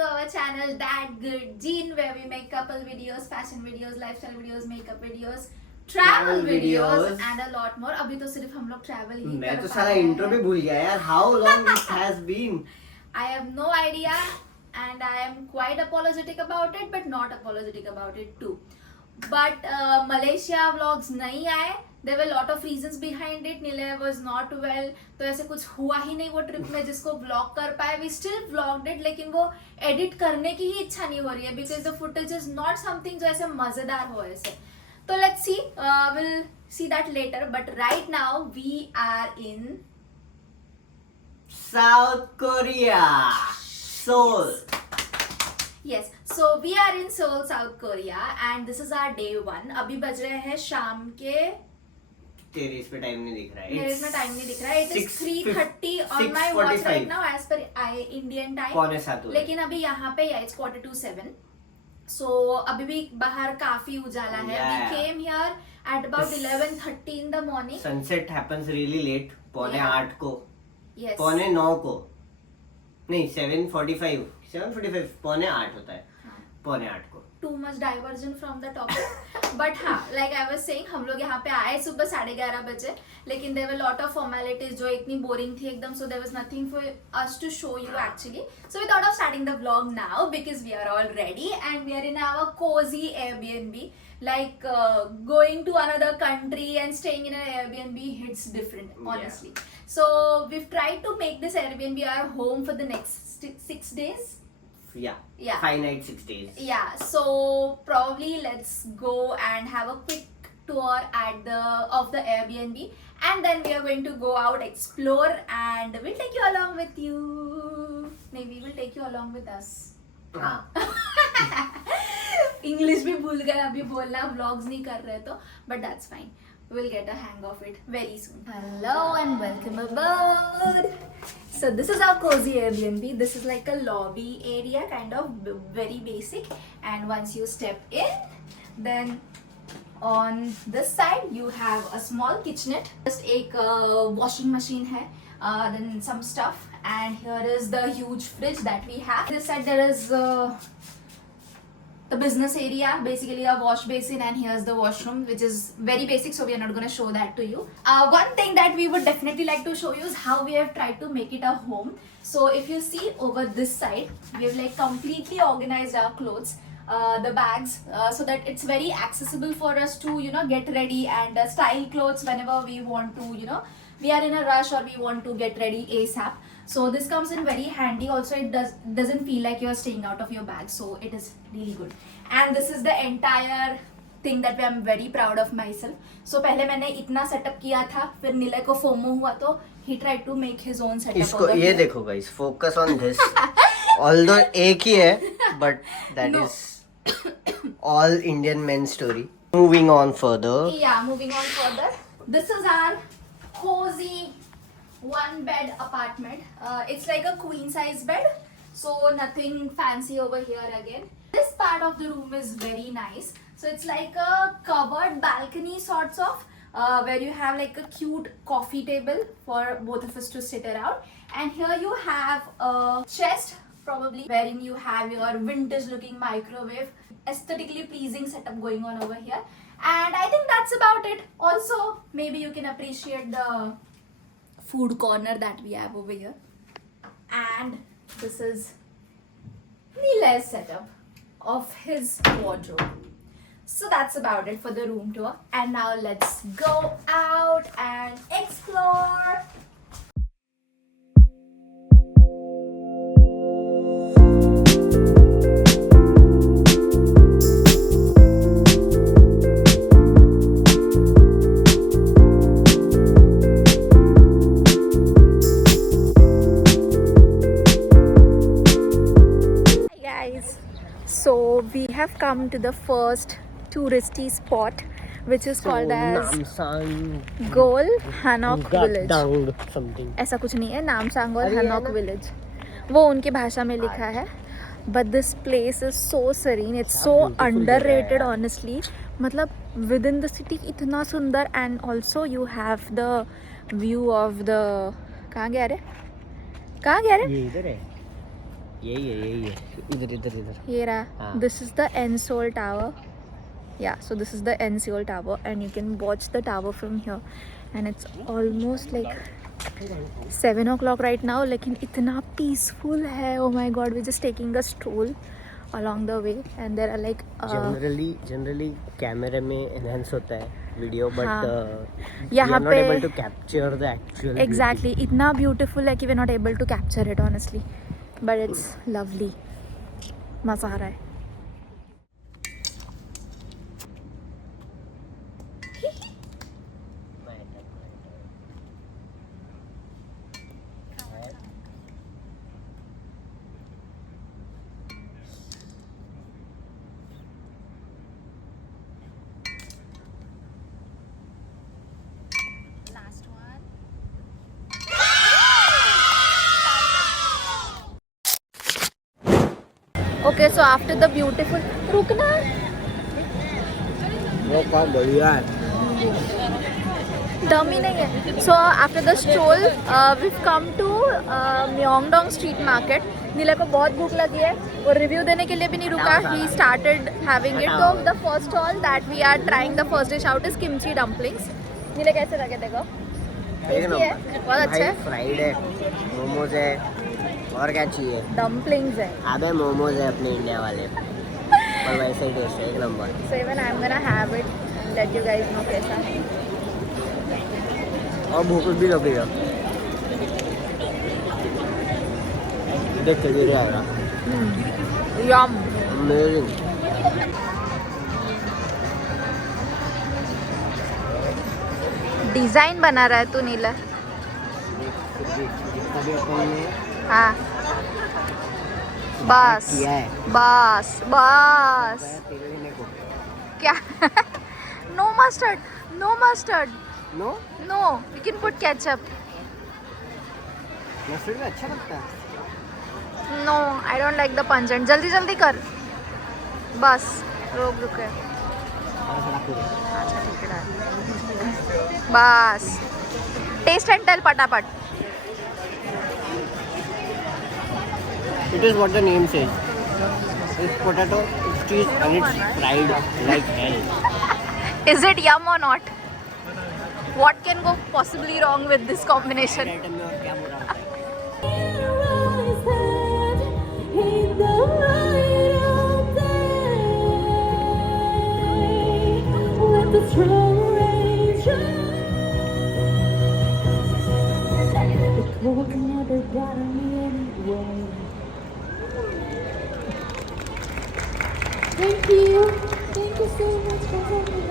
to our channel That Good Gene, where we make couple videos, fashion videos, lifestyle videos, makeup videos, travel videos and a lot more. अभी तो सिर्फ हम लोग travel ही मैं कर तो पा सारा रहे इंट्रो हैं. भी भूल गया यार. How long it has been? I have no idea and I am quite apologetic about it, but not apologetic about it too. But Malaysia vlogs नहीं आए. There were a lot of reasons behind it. Nilay was not well, तो ऐसे कुछ हुआ ही नहीं वो trip में जिसको vlog कर पाए. We still vlogged it, लेकिन वो edit करने की ही इच्छा नहीं हो रही है because the footage is not something जो ऐसे मजेदार हो ऐसे. तो let's see, we'll see that later. But right now we are in South Korea, Seoul. Yes, so we are in Seoul, South Korea, and this is our day one. अभी बज रहे हैं शाम के. तेरे इसमें टाइम नहीं दिख रहा है. मेरे इसमें टाइम नहीं दिख रहा है. It is 3:30 on my watch right now as per Indian time. 6:45 हुए. लेकिन अभी यहाँ पे it's 7:45. So अभी भी बाहर काफी उजाला है. Yeah. We came here at about 11:30 in the morning. Sunset happens really late. 7:45 को. Yes. 7:45 को. नहीं 7:45. 7:45 7:45 होता है. 7:45 को. Too much diversion from the topic. But हाँ, like I was saying, हम लोग यहाँ पे आए सुबह 11:30 बजे, लेकिन there were lot of formalities जो इतनी boring थी एकदम, so there was nothing for us to show you actually. So we thought of starting the vlog now because we are all ready and we are in our cozy Airbnb. Like going to another country and staying in an Airbnb hits different, honestly. Yeah. So we've tried to make this Airbnb our home for the next 6 days. Yeah. Yeah. 5 nights 6 days. Yeah, so probably let's go and have a quick tour of the Airbnb, and then we are going to go out, explore, and we'll take you along with you. Maybe we'll take you along with us. हाँ. English भी भूल गए अभी बोलना, vlogs नहीं कर रहे तो, but that's fine. We'll get a hang of it very soon. Hello and welcome aboard. So this is our cozy Airbnb. This is like a lobby area, kind of very basic. And once you step in, then on this side you have a small kitchenette. Just एक washing machine है, then some stuff. And here is the huge fridge that we have. This side there is the business area, basically a wash basin, and here's the washroom, which is very basic, so we are not going to show that to you. One thing that we would definitely like to show you is how we have tried to make it a home. So if you see over this side, we have like completely organized our clothes, the bags, so that it's very accessible for us to get ready and style clothes whenever we want to, we are in a rush or we want to get ready ASAP. So this comes in very handy. Also, it doesn't feel like you're staying out of your bag, so it is really good. And this is the entire thing that I'm very proud of myself. So पहले मैंने इतना setup किया था, फिर नीले को FOMO हुआ तो he tried to make his own setup. इसको ये देखो guys, focus on this. Although एक ही है, but that No. is all Indian men story. Moving on further. Yeah, moving on further. This is our cozy one bed apartment. It's like a queen size bed, so nothing fancy over here again. This part of the room is very nice. So it's like a covered balcony sorts of, where you have like a cute coffee table for both of us to sit around. And here you have a chest, probably, wherein you have your vintage looking microwave, aesthetically pleasing setup going on over here. And I think that's about it. Also, maybe you can appreciate the food corner that we have over here. And this is Nilay's setup of his wardrobe. So that's about it for the room tour. And now let's go out and explore. So we have come to the first touristy spot, which is called as Namsang Gol Hanok Village. Dang something. ऐसा कुछ नहीं है, नामसांग और हनॉक village वो उनकी भाषा में लिखा है. But this place is so serene, it's so underrated honestly. मतलब within the city इतना सुंदर, and also you have the view of the, कहाँ गया रे? ये इधर है. यही है इधर इधर इधर ये रहा. हाँ. This is the N Seoul Tower. Yeah, so this is the N Seoul Tower, and you can watch the tower from here. And it's almost like 7 o'clock right now. लेकिन इतना peaceful है. Oh my God, we're just taking a stroll along the way, and there are like generally कैमरे में enhance होता है video, हाँ. But यहाँ not पे able to capture the actual exactly इतना beautiful है कि we're not able to capture it honestly, but it's lovely. मज़ा आ रहा है. Last one. Okay, so after the beautiful रुकना. वो का बढ़िया है. दम ही नहीं है. So after the stroll, we've come to Myeongdong Street Market. नीला को बहुत भूख लगी है और रिव्यू देने के लिए भी नहीं रुका. He started having it. So the first stall that we are trying, the first dish out is kimchi dumplings. नीले कैसे लगे देखो. टेस्टी है, बहुत अच्छा है. फ्राइड है, मोमोज है, और क्या चाहिए. Dumplings है. अबे मोमोज है अपने इंडिया वाले, और वैसे ही टेस्ट है एक number. So even I'm gonna have it. Let you guys know कैसा है. और भूख भी लगेगा. देख के भी आएगा. Yum. अमेजिंग. डिजाइन बना रहा है तू नीला. जितना भी अपन ने हाँ. बस किया है. बस बस. तेरे लेने को. क्या? No mustard. No mustard. No no. You can put ketchup. Mustard में अच्छा लगता है. No I don't like the pungent. जल्दी जल्दी कर. बस रोक रुके. अच्छा ठीक है. बस टेस्ट एंड टेल पटापट. It is what the name says. It's potato, it's cheese, and it's fried like hell. Is it yum or not? What can go possibly wrong with this combination? Item में और क्या बुरा होता है. Thank you. Thank you so much for coming.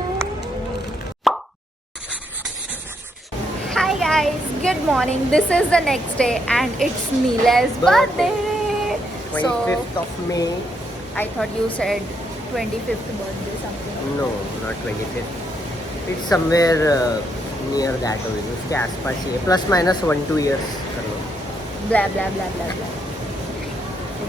Hi guys, good morning. This is the next day and it's Mila's birthday. 25th of May. I thought you said 25th birthday something. No, not 25th. It's somewhere near that only. उसके आसपास ही है. Plus minus 1-2 years कर लो. Blah blah blah blah blah.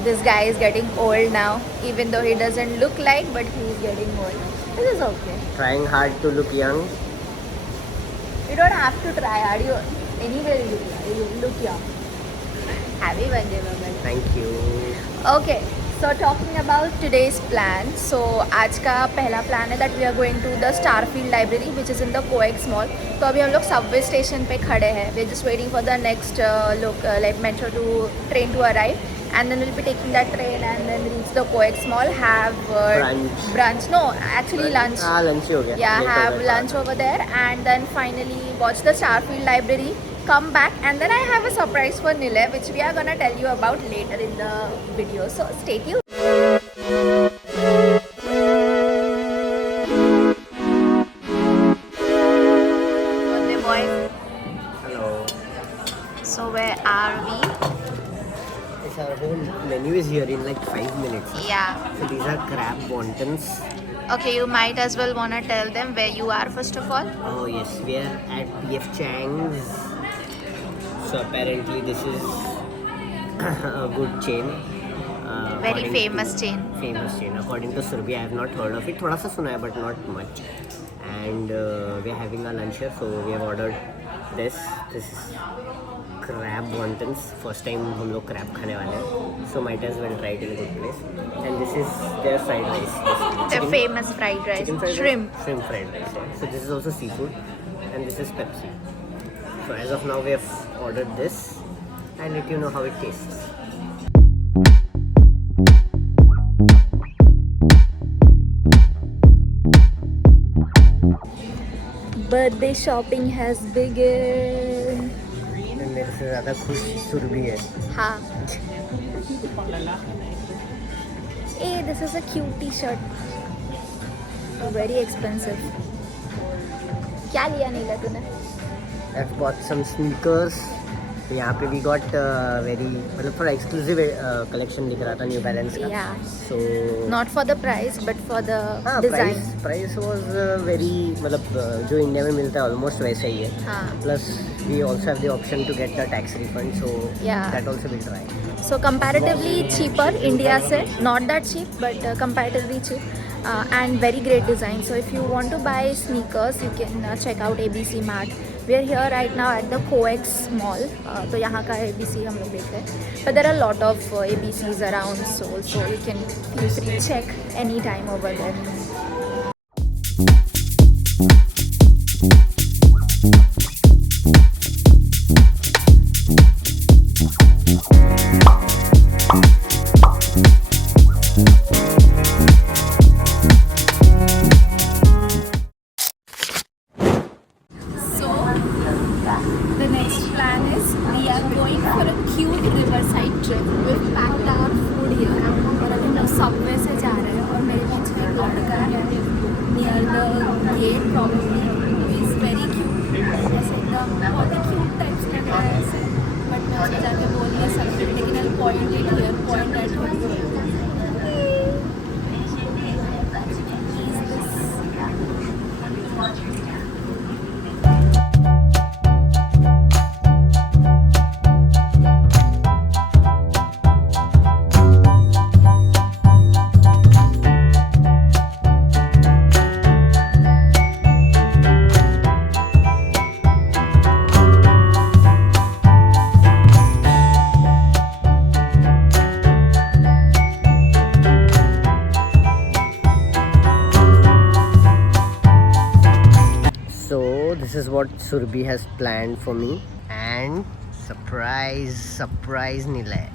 This guy is getting old now, even though he doesn't look like, but he is getting old. This is okay. Trying hard to look young. You don't have to try hard. You anyway you look young. Happy birthday, Baban. Thank you. Okay, so talking about today's plan. So आज का पहला plan है that we are going to the Starfield Library, which is in the Coex Mall. तो अभी हम लोग subway station पे खड़े हैं. We're just waiting for the next like metro to train to arrive. And then we'll be taking that train and then reach the Coex Mall, have brunch. No, actually lunch. हाँ lunch ही हो गया. Yeah, Late हो have गया. lunch over there and then finally watch the Starfield Library, come back, and then I have a surprise for Nile which we are gonna tell you about later in the video. So stay tuned. Birthday boy. Hello. So where are we? Our whole menu is here in like 5 minutes. Yeah. So these are crab wontons. Okay, you might as well wanna tell them where you are first of all. Oh yes, we are at PF Chang's. So apparently this is a good chain. Very according famous to- chain. Famous chain. According to Surbhi, I have not heard of it. थोड़ा सा सुना है, but not much. And we are having a lunch here, so we have ordered this. This is crab wontons. First time हम लोग crab खाने वाले हैं. So might as well try it in a good place. And this is their fried rice. The famous fried rice. Chicken fried Shrimp. rice? Shrimp fried rice. Yeah. So this is also seafood. And this is Pepsi. So as of now we have ordered this. I'll let you know how it tastes. Birthday shopping has begun. मेरे से ज़्यादा खुश सुरभि है. हाँ. Hey, this is a cute t-shirt. Very expensive. क्या लिया नीला तूने? I've bought some sneakers. तो यहाँ पे we got very मतलब थोड़ा exclusive collection दिख रहा था New Balance का. Yeah. So Not for the price, but for the हाँ design. price was very मतलब जो इंडिया में मिलता है almost वैसा ही है. हाँ. Plus we also have the option to get the tax refund, so Yeah. that also we'll try. So comparatively cheaper India से, not that cheap, but comparatively cheap. And very great design. So if you want to buy sneakers, you can check out ABC Mart. We are here right now at the COEX Mall. तो यहाँ का ABC हम लोग देख रहे हैं. But there are a lot of ABCs around Seoul, so you can feel free to check anytime over there. The next plan is we are going for a cute riverside trip. We've packed our food here और अभी हम Subway से जा रहे हैं और मेरे बीच में एक लड़का है near the gate probably. He's very cute. ऐसे एकदम बहुत ही cute types लग रहा है ऐसे. But मैं उसको जाके बोल नहीं सकती लेकिन I'll point it here, point at him. This is what Surbhi has planned for me, and surprise Nilay.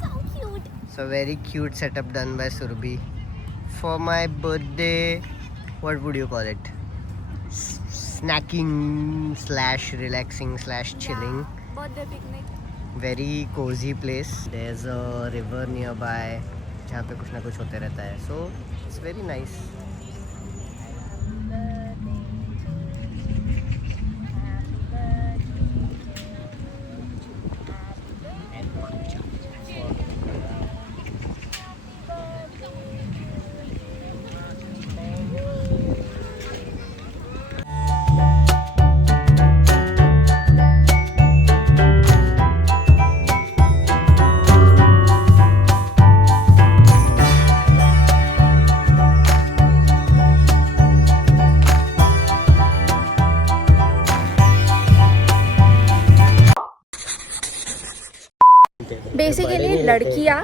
So cute. So very cute setup done by Surbhi for my birthday. What would you call it? Snacking slash relaxing slash chilling. Birthday picnic. Very cozy place. There's a river nearby जहाँ पे कुछ ना कुछ होते रहता है. So it's very nice. Basically लड़कियाँ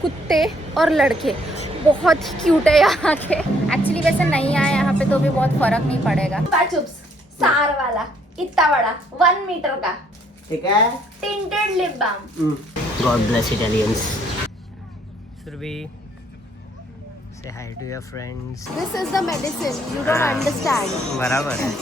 कुत्ते और लड़के बहुत क्यूट है यहाँ के. एक्चुअली वैसे नहीं आए यहाँ पे तो भी बहुत फर्क नहीं पड़ेगा. चुप्स सार वाला इतना बड़ा 1 मीटर का ठीक है. Tinted lip balm. God bless Italians. Surbhi, say hi to your friends. This is the medicine. You don't understand. बराबर है.